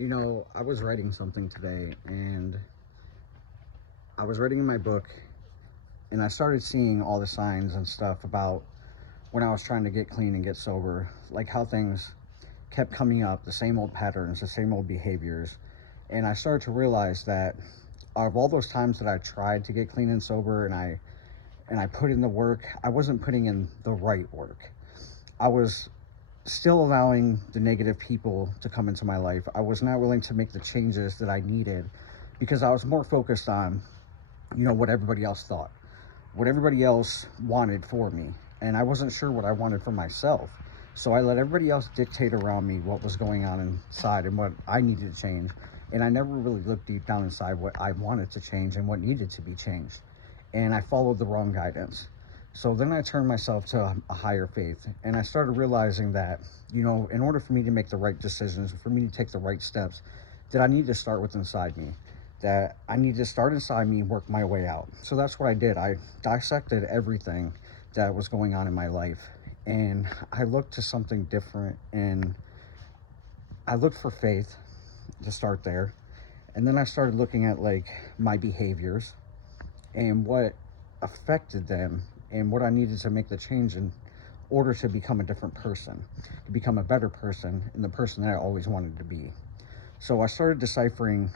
I was writing something today, and I was reading my book, and I started seeing all the signs and stuff about when I was trying to get clean and get sober, like how things kept coming up, the same old patterns, the same old behaviors. And I started to realize that out of all those times that I tried to get clean and sober, and I put in the work, I wasn't putting in the right work. I was still allowing the negative people to come into my life. I was not willing to make the changes that I needed because I was more focused on, what everybody else thought, what everybody else wanted for me. And I wasn't sure what I wanted for myself. So I let everybody else dictate around me what was going on inside and what I needed to change. And I never really looked deep down inside what I wanted to change and what needed to be changed. And I followed the wrong guidance. So then I turned myself to a higher faith, and I started realizing that, in order for me to make the right decisions, for me to take the right steps, that I need to start with inside me, that I need to start inside me and work my way out. So that's what I did. I dissected everything that was going on in my life, and I looked to something different, and I looked for faith to start there. And then I started looking at my behaviors and what affected them and what I needed to make the change in order to become a different person, to become a better person and the person that I always wanted to be. So I started deciphering,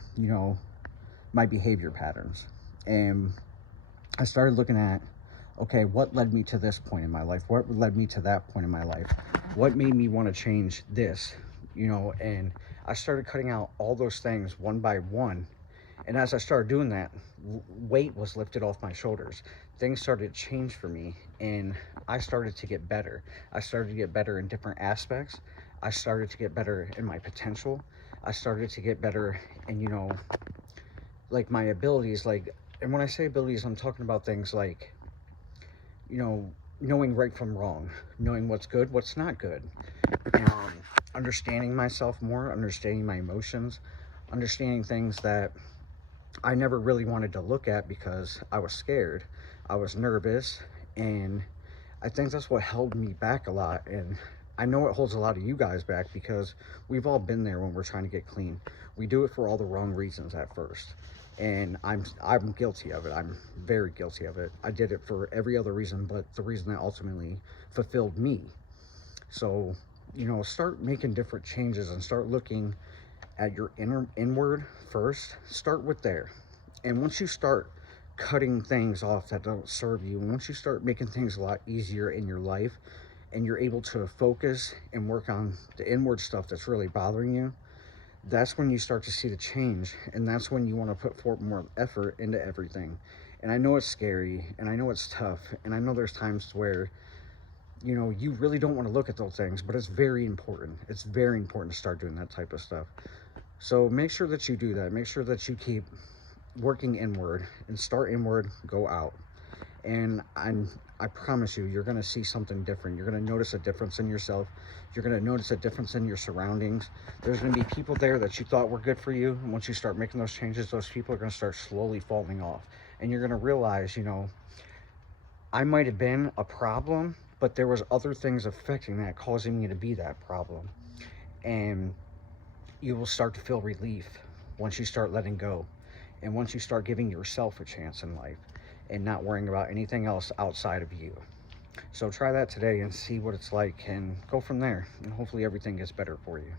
my behavior patterns. And I started looking at, okay, what led me to this point in my life? What led me to that point in my life? What made me want to change this? And I started cutting out all those things one by one. And as I started doing that, weight was lifted off my shoulders. Things started to change for me, and I started to get better. I started to get better in different aspects. I started to get better in my potential. I started to get better in, my abilities. And when I say abilities, I'm talking about things like, knowing right from wrong, knowing what's good, what's not good, understanding myself more, understanding my emotions, understanding things that I never really wanted to look at because I was scared, I was nervous, and I think that's what held me back a lot. And I know it holds a lot of you guys back because we've all been there when we're trying to get clean. We do it for all the wrong reasons at first, and I'm guilty of it. I'm very guilty of it. I did it for every other reason but the reason that ultimately fulfilled me. So start making different changes and start looking at your inward first. Start with there. And once you start cutting things off that don't serve you, and once you start making things a lot easier in your life, and you're able to focus and work on the inward stuff that's really bothering you, that's when you start to see the change. And that's when you want to put forth more effort into everything. And I know it's scary, and I know it's tough, and I know there's times where you really don't want to look at those things, but it's very important. It's very important to start doing that type of stuff. So make sure that you do that. Make sure that you keep working inward, and start inward, go out. And I promise you, you're going to see something different. You're going to notice a difference in yourself. You're going to notice a difference in your surroundings. There's going to be people there that you thought were good for you. And once you start making those changes, those people are going to start slowly falling off. And you're going to realize, I might have been a problem, but there was other things affecting that, causing me to be that problem. And you will start to feel relief once you start letting go, and once you start giving yourself a chance in life and not worrying about anything else outside of you. So try that today and see what it's like, and go from there, and hopefully everything gets better for you.